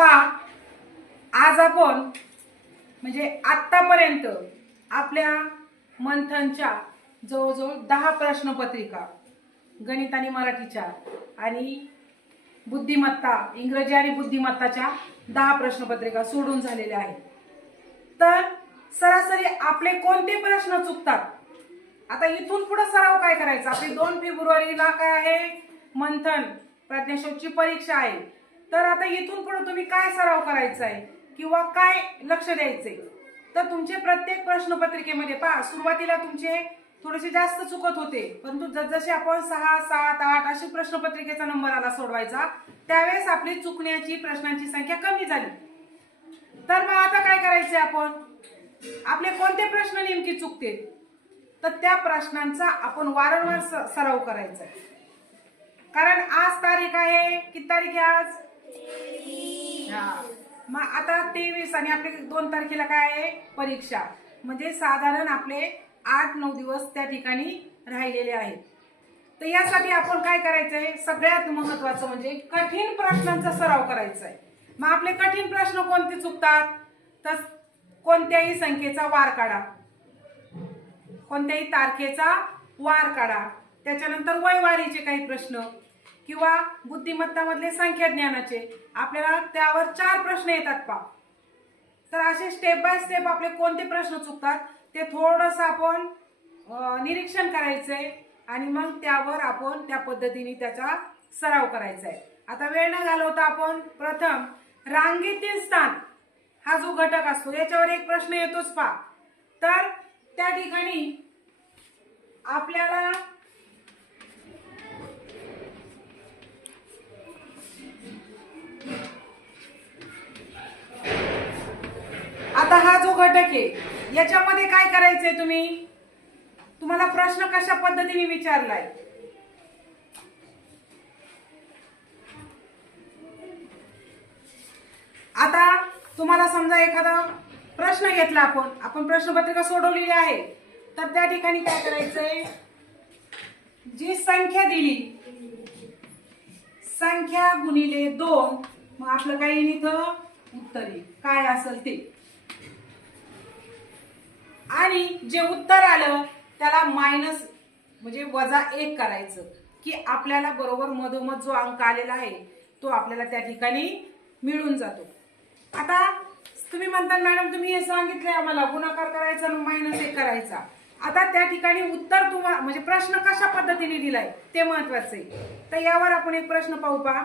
पा आज आपण म्हणजे आत्तापर्यंत आपल्या मंथनच्या जवळजवळ दहा प्रश्नपत्रिका गणित आणि मराठीच्या आणि बुद्धिमत्ता इंग्रजी आणि बुद्धिमत्ताच्या दहा प्रश्नपत्रिका सोडून झालेल्या आहेत. तर सरासरी आपले कोणते प्रश्न चुकतात? आता इथून पुढे सराव काय करायचा? आपली दोन फेब्रुवारीला काय आहे? मंथन प्रज्ञाशोधची परीक्षा आहे. तर आता इथून पुढे तुम्ही काय सराव करायचा आहे किंवा काय लक्ष द्यायचंय? तर तुमचे प्रत्येक प्रश्नपत्रिकेमध्ये पहा सुरुवातीला तुमचे थोडेसे जास्त चुकत होते. परंतु जसजसे आपण सहा सात आठ अशी प्रश्नपत्रिकेचा नंबर आला सोडवायचा त्यावेळेस आपली चुकण्याची प्रश्नांची संख्या कमी झाली. तर मग आता काय करायचंय आपण? आपले कोणते प्रश्न नेमके चुकते? तर त्या प्रश्नांचा आपण वारंवार स- सराव करायचा आहे कारण आज तारीख आहे किती तारीख आहे आज? हा. मग आता तेवीस आणि आपले दोन तारखेला काय आहे? परीक्षा. म्हणजे साधारण आपले आठ नऊ दिवस त्या ठिकाणी राहिलेले आहेत. तर यासाठी आपण काय करायचंय? सगळ्यात महत्वाचं म्हणजे कठीण प्रश्नांचा सराव करायचा आहे मग आपले कठीण प्रश्न कोणते चुकतात? तर कोणत्याही संख्येचा वार काढा. कोणत्याही तारखेचा वार काढा. त्याच्यानंतर वयवारीचे काही प्रश्न. किंवा बुद्धिमत्तामधले संख्या ज्ञानाचे आपल्याला त्यावर चार प्रश्न येतात पा तर असे स्टेप बाय स्टेप आपले कोणते प्रश्न चुकतात ते थोडस आपण निरीक्षण करायचंय आणि मग त्यावर आपण त्या पद्धतीने त्याचा सराव करायचा आहे आता वेळ न घालवता आपण प्रथम रांगेतील स्थान हा जो घटक असतो याच्यावर एक प्रश्न येतोच पा तर त्या ठिकाणी आपल्याला आता हा जो घटक आहे याच्यामध्ये काय करायचंय तुम्ही? तुम्हाला प्रश्न कशा पद्धतीने विचारलाय? आता तुम्हाला समजा एखादा प्रश्न घेतला आपण आपण प्रश्नपत्रिका सोडवलेली आहे तर त्या ठिकाणी काय करायचंय? जी संख्या दिली संख्या गुणिले दोन मग आपलं काय येईल इथं? उत्तर येईल. काय असेल ते? आणि जे उत्तर आलं त्याला मायनस म्हणजे वजा एक करायचं. की आपल्याला बरोबर मधोमध जो अंक आलेला आहे तो आपल्याला त्या ठिकाणी मिळून जातो. आता तुम्ही म्हणता मॅडम तुम्ही हे सांगितलंय आम्हाला गुणाकार करायचा मायनस एक करायचा. आता त्या ठिकाणी उत्तर तुम्हा म्हणजे प्रश्न कशा पद्धतीने दिलाय ते महत्त्वाचे आहे. तर यावर आपण एक प्रश्न पाहू पहा.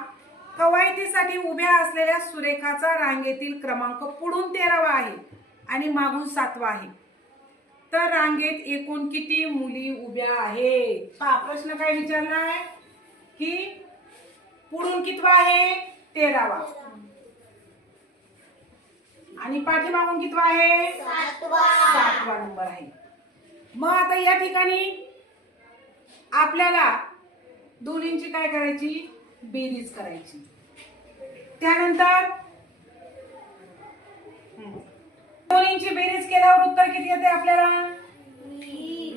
कवायतीसाठी उभ्या असलेल्या सुरेखाचा रांगेतील क्रमांक पुढून तेरावा आहे आणि मागून सातवा आहे. तर रांगेत एकूण किती मुली उभ्या आहेत? पहा प्रश्न काय विचारलाय? की पुढून कितवा आहे? तेरावा. आणि पाठीमागून कितवा आहे? सातवा नंबर आहे. मग आता या ठिकाणी आपल्याला दोन्हींची काय करायची? बेरीज करायची. त्यानंतर दोन्हींची बेरीज केल्यावर उत्तर किती येते आपल्याला?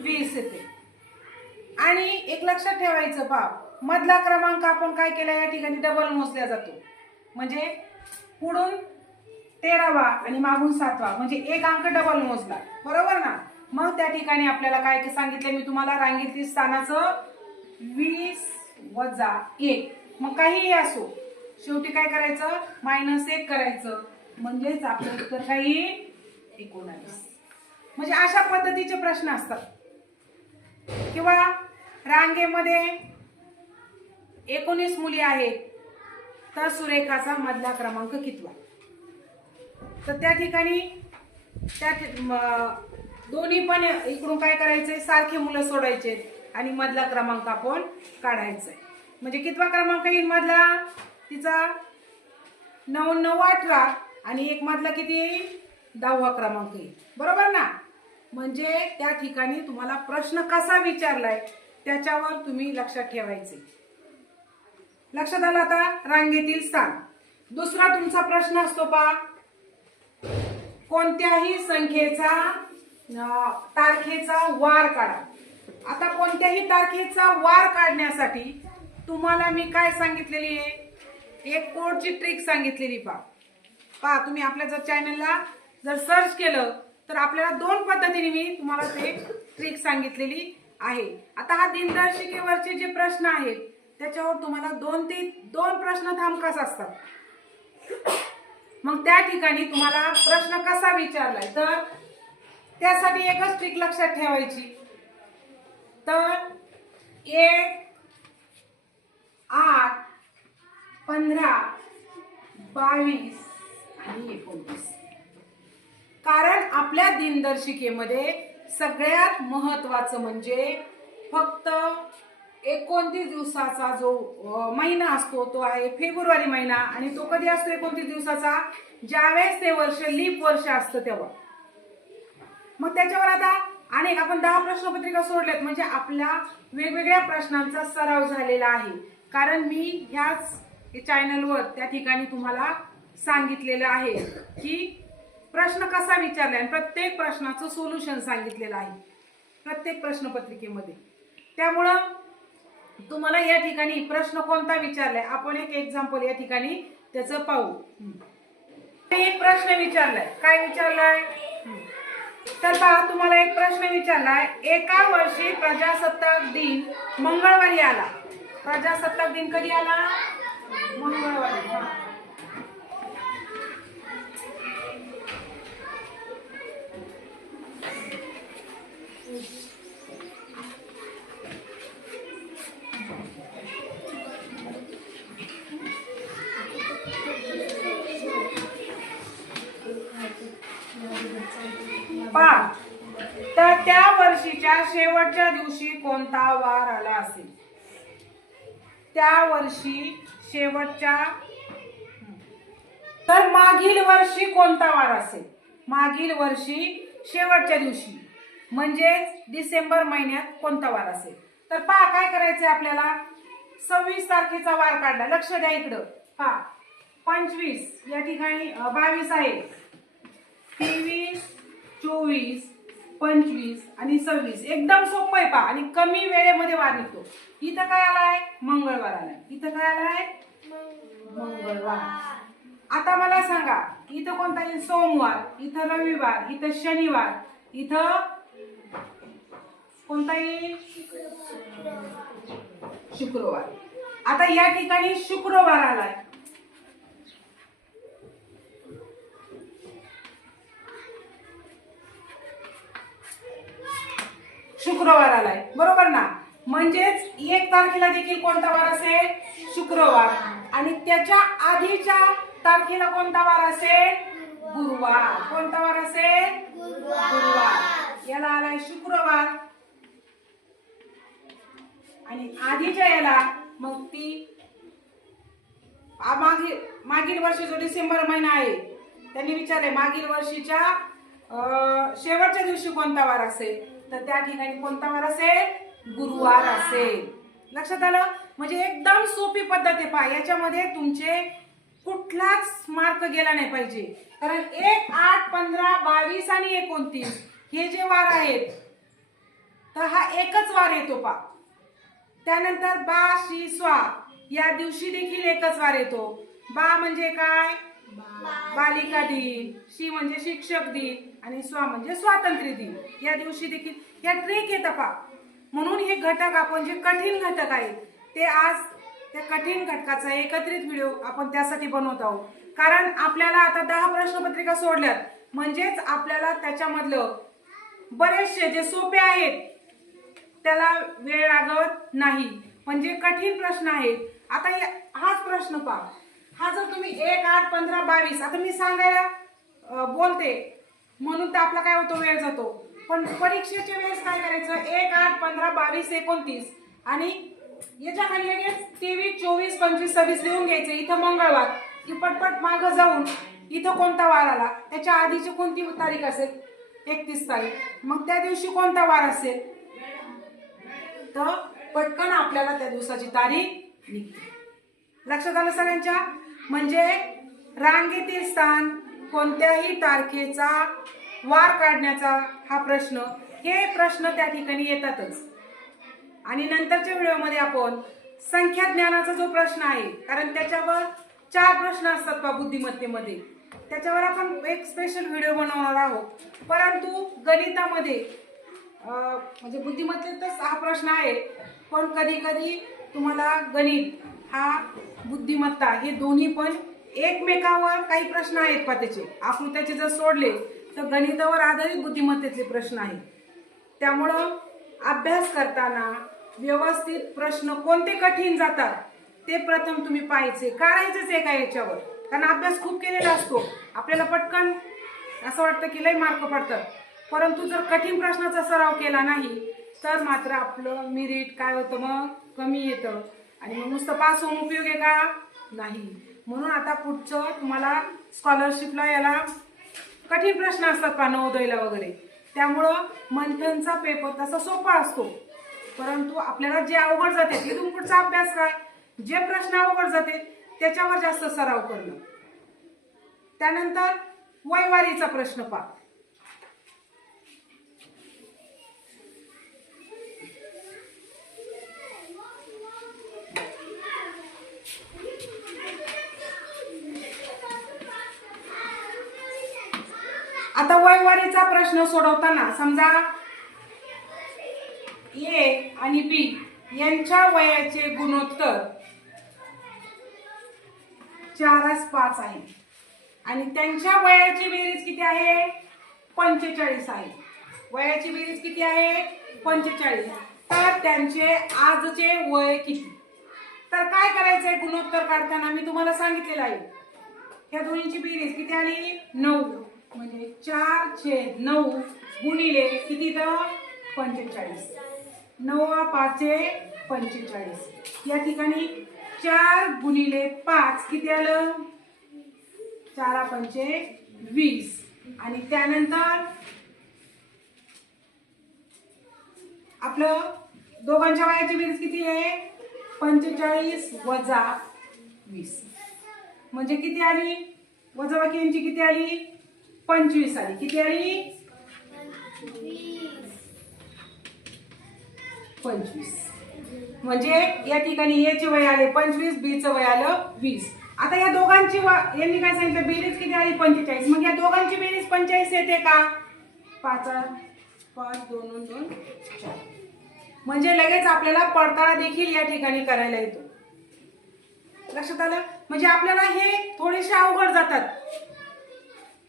वीस येते. आणि एक लक्षात ठेवायचं पा मधला क्रमांक आपण काय केला या ठिकाणी? डबल मोजला जातो. म्हणजे पुढून तेरावा आणि मागून सातवा. म्हणजे एक अंक डबल मोजला. बरोबर ना? मग त्या ठिकाणी आपल्याला काय सांगितलं? मी तुम्हाला रांगेतील स्थानाचं वीस वजा एक. मग काहीही असो शेवटी काय करायचं? मायनस एक करायचं. म्हणजेच आपलं उत्तर काही एकोणावीस. म्हणजे अशा पद्धतीचे प्रश्न असतात. किंवा रांगेमध्ये एकोणीस मुली आहेत तर सुरेखाचा मधला क्रमांक कितवा? तर त्या ठिकाणी त्या दोन्ही पण इकडून काय करायचे? सारखे मुलं सोडायचे आणि मधला क्रमांक आपण काढायचा. आहे म्हणजे कितवा क्रमांक येईल मधला? तिचा नऊ नऊ अठरा आणि एक मधला किती? येईल दहावा क्रमांक येईल. बरोबर ना? म्हणजे त्या ठिकाणी तुम्हाला प्रश्न कसा विचारलाय त्याच्यावर तुम्ही लक्षात ठेवायचे. लक्षात आलं आता? रांगेतील स्थान. दुसरा तुमचा प्रश्न असतो पा कोणत्याही संख्येचा तारखेचा वार काढा. आता कोणत्याही तारखेचा वार काढण्यासाठी तुम्हाला मी काय सांगितलेली आहे? एक कोडची ट्रिक सांगितलेली पा पहा तुम्ही आपल्या जर चॅनलला जर सर्च केलं तर आपल्याला दोन पद्धतीने मी तुम्हाला ते ट्रिक सांगितलेली आहे. आता हा दिनदर्शिकेवरचे जे प्रश्न आहेत त्याच्यावर तुम्हाला दोन ते दोन प्रश्न थांबकास असतात. मग त्या ठिकाणी तुम्हाला प्रश्न कसा विचारलाय? तर त्यासाठी एकच ट्रिक लक्षात ठेवायची. तर एक आठ पंधरा बावीस आणि एकोणतीस. कारण आपल्या दिनदर्शिकेमध्ये सगळ्यात महत्वाचं म्हणजे फक्त एकोणतीस दिवसाचा जो महिना असतो तो आहे फेब्रुवारी महिना. आणि तो कधी असतो एकोणतीस दिवसाचा? ज्यावेळेस ते वर्ष लीप वर्ष असतं तेव्हा. मग त्याच्यावर आता आणि आपण दहा प्रश्नपत्रिका सोडल्यात म्हणजे आपल्या वेगवेगळ्या प्रश्नांचा सराव झालेला आहे. कारण मी ह्याच चॅनलवर त्या ठिकाणी तुम्हाला सांगितलेलं आहे की प्रश्न कसा विचारला आणि प्रत्येक प्रश्नाचं सोल्युशन सांगितलेलं आहे. प्रत्येक प्रश्नपत्रिकेमध्ये. त्यामुळं तुम्हाला या ठिकाणी प्रश्न कोणता विचारलाय? आपण एक एक्झाम्पल या ठिकाणी त्याचं पाहू. एक प्रश्न विचारलाय. काय विचारलाय? तर पहा तुम्हाला एक प्रश्न विचारलाय. एका वर्षी प्रजासत्ताक दिन मंगळवारी आला. प्रजासत्ताक दिन कधी आला? मंगळवारी. पा. तर त्या वर्षीच्या शेवटच्या दिवशी कोणता वार आला असेल? त्या वर्षी शेवटच्या तर मागील वर्षी कोणता वार असेल? मागील वर्षी शेवटच्या दिवशी. म्हणजेच डिसेंबर महिन्यात कोणता वार असेल? तर पहा काय करायचं आपल्याला? सव्वीस तारखेचा वार काढला. लक्ष द्या इकडं. पहा पंचवीस या ठिकाणी बावीस आहे. तेवीस चोवीस पंचवीस आणि सव्वीस. एकदम सोपं आहे पा आणि कमी वेळेमध्ये वार निघतो. इथं काय आलाय? मंगळवार आलाय. इथं काय आलाय? मंगळवार. आता मला सांगा इथं कोणता येईल? सोमवार इथं रविवार इथं शनिवार इथं कोणता येईल शुक्रवार. आता या ठिकाणी शुक्रवार आलाय. शुक्रवार आलाय. बरोबर ना? म्हणजेच एक तारखेला देखील कोणता वार असेल? शुक्रवार. आणि त्याच्या आधीच्या तारखेला कोणता वार असेल? गुरुवार. कोणता वार असेल? गुरुवार. याला आलाय शुक्रवार. आणि आधीच्या याला मग ती मागील मागील वर्षी जो डिसेंबर महिना आहे त्यांनी विचारले मागील वर्षीच्या शेवटच्या दिवशी कोणता वार असेल? तर त्या ठिकाणी कोणता वार असेल? गुरुवार असेल. लक्षात आलं? म्हणजे एकदम सोपी पद्धत आहे. पहा याच्यामध्ये तुमचे कुठलाच मार्क गेला नाही पाहिजे. कारण एक आठ पंधरा बावीस आणि एकोणतीस हे जे वार आहेत तर हा एकच वार येतो पा त्यानंतर बा शी स्वा या दिवशी देखील एकच वार येतो. बा म्हणजे काय? बालिका दिन शी म्हणजे शिक्षक दिन आणि स्वा म्हणजे स्वातंत्र्य दिन. या दिवशी देखील या ट्रेक येतं पा म्हणून हे घटक आपण जे कठीण घटक आहेत ते आज त्या कठीण घटकाचा एकत्रित व्हिडिओ आपण त्यासाठी बनवत आहोत. कारण आपल्याला आता दहा प्रश्नपत्रिका सोडल्यात. म्हणजेच आपल्याला त्याच्यामधलं बरेचसे जे सोपे आहेत त्याला वेळ लागत नाही. म्हणजे कठीण प्रश्न आहेत आता हाच प्रश्न पहा. हा जर तुम्ही एक आठ पंधरा बावीस आता मी सांगायला बोलते. म्हणून तर आपला काय होतो वेळ जातो. पण परीक्षेच्या वेळेस काय करायचं? एक आठ पंधरा बावीस एकोणतीस. आणि याच्या खाली लगेच तेवीस चोवीस पंचवीस सव्वीस लिहून घ्यायचे. इथं मंगळवार. की पटपट मागं जाऊन इथं कोणता वार आला? त्याच्या आधीची कोणती तारीख असेल? एकतीस तारीख. मग त्या दिवशी कोणता वार असेल? तर पटकन आपल्याला त्या दिवसाची तारीख निघते. लक्षात आलं सगळ्यांच्या म्हणजे रांगेतील स्थान कोणत्याही तारखेचा वार काढण्याचा हा प्रश्न हे प्रश्न त्या ठिकाणी येतातच. आणि नंतरच्या व्हिडिओमध्ये आपण संख्या ज्ञानाचा जो प्रश्न आहे कारण त्याच्यावर चार प्रश्न असतात बा बुद्धिमत्तेमध्ये. त्याच्यावर आपण एक स्पेशल व्हिडिओ बनवणार आहोत. परंतु गणितामध्ये म्हणजे बुद्धिमत्तेतच हा प्रश्न आहे पण कधी कधी तुम्हाला गणित हा बुद्धिमत्ता हे दोन्ही पण एकमेकावर काही प्रश्न आहेत पा त्याचे आकृत्याचे जर सोडले तर गणितावर आधारित बुद्धिमत्तेचे प्रश्न आहेत. त्यामुळं अभ्यास करताना व्यवस्थित प्रश्न कोणते कठीण जातात ते प्रथम तुम्ही पाहायचे. काढायचेच एका याच्यावर? कारण अभ्यास खूप केलेला असतो. आपल्याला पटकन असं वाटतं की लई मार्क पडतात. परंतु जर कठीण प्रश्नाचा सराव केला नाही तर मात्र आपलं मिरिट काय होतं मग? कमी येतं. आणि मग नुसतं पास होऊन उपयोग आहे का? नाही. म्हणून आता पुढचं तुम्हाला स्कॉलरशिपला याला कठीण प्रश्न असतात का? नवोदयला वगैरे. त्यामुळं मंथनचा पेपर तसा सोपा असतो. परंतु आपल्याला जे अवघड जाते तिथून पुढचा अभ्यास काय? जे प्रश्न अवघड जाते त्याच्यावर जास्त सराव करणं. त्यानंतर वैवारीचा प्रश्न पा आता वयवारीचा प्रश्न सोडवताना समजा ए आणि बी यांच्या वयाचे गुणोत्तर चारच पाच आहे. आणि त्यांच्या वयाची बेरीज किती आहे? पंचेचाळीस आहे. वयाची बेरीज किती आहे? पंचेचाळीस. तर त्यांचे आजचे वय किती? तर काय करायचंय गुणोत्तर काढताना? मी तुम्हाला सांगितलेलं आहे. ह्या दोन्हीची बेरीज किती आली नऊ. म्हणजे चार छेद नऊ गुणिले किती तर? पंचेचाळीस. नऊ पाचे पंचेचाळीस. या ठिकाणी चार गुणिले पाच किती आलं? चारा पंचे वीस. आणि त्यानंतर आपलं दोघांच्या वयाची बेरीज किती आहे? पंचेचाळीस वजा वीस. म्हणजे किती आली? वजाबाकी यांची किती आली? पंचवीस आली. किती आली? पंचवीस. म्हणजे या ठिकाणी याचे वय आले पंचवीस बीचं वय आलं वीस. आता या दोघांची यांनी काय सांगितलं? बेरीज किती आली? पंचेचाळीस. मग या दोघांची बेरीज पंचेचाळीस येते का? पाच आठ, पाच दोन दोन दोन चार. म्हणजे लगेच आपल्याला पडताळा देखील या ठिकाणी करायला येतो. लक्षात आलं? म्हणजे आपल्याला हे थोडेसे अवघड जातात.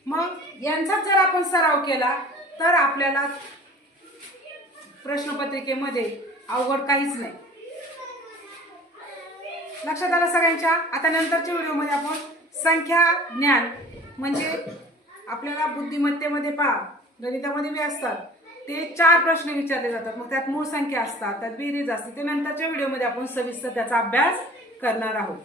मग यांचाच जर आपण सराव केला तर आपल्याला प्रश्नपत्रिकेमध्ये अवघड काहीच नाही. लक्षात आलं सगळ्यांच्या? आता नंतरच्या व्हिडिओमध्ये आपण संख्या ज्ञान म्हणजे आपल्याला बुद्धिमत्तेमध्ये पहा गणितामध्ये बी असतात. ते चार प्रश्न विचारले जातात. मग त्यात मूळ संख्या असतात त्यात बेरीज असते ते नंतरच्या व्हिडिओमध्ये आपण सविस्तर त्याचा अभ्यास करणार आहोत.